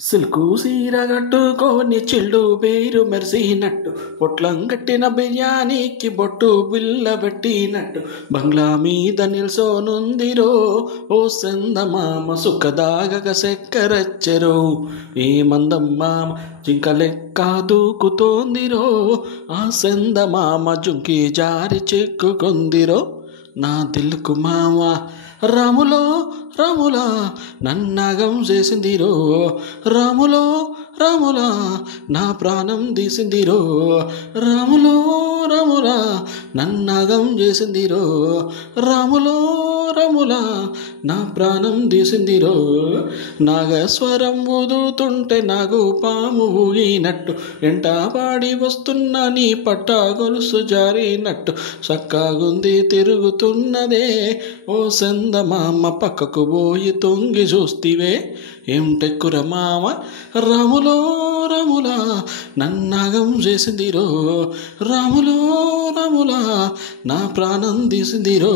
Silk సీర కట్టుకొని చిల్లు బేరు మెరిసినట్టు పొట్లం కట్టిన బిర్యానీకి బొట్టు బిల్ల పెట్టినట్టు బంగ్లా మీద నిల్సోనుందిరో ఓ సందమామ సుఖదాగక సెక్కరచ్చెరో ఈ మందమ్మామ జింక లెక్క దూకుతోందిరో ఆ సందమామ జుంకి జారి చెక్కుకుందిరో నా దిల్కు మామ రాములో రాములా నన్నగం చేసిందిరో రాములో రాములా నా ప్రాణం తీసిందిరో రాములో రాములా నన్నగం చేసిందిరో రాములో రాములా నా ప్రాణం తీసిందిరో నాగస్వరం ఊదుతుంటే నాగు పాము ఊగినట్టు ఎంటాపాడి వస్తున్న నీ పట్టా గొలుసు జారినట్టు చక్కాగుంది తిరుగుతున్నదే ఓ సందమామ పక్కకు పోయి తొంగి చూస్తివే ఏం టెక్కుర మామ రాములో రాములా నన్నగం చేసిందిరో రాములో రాములా నా ప్రాణం తీసిందిరో.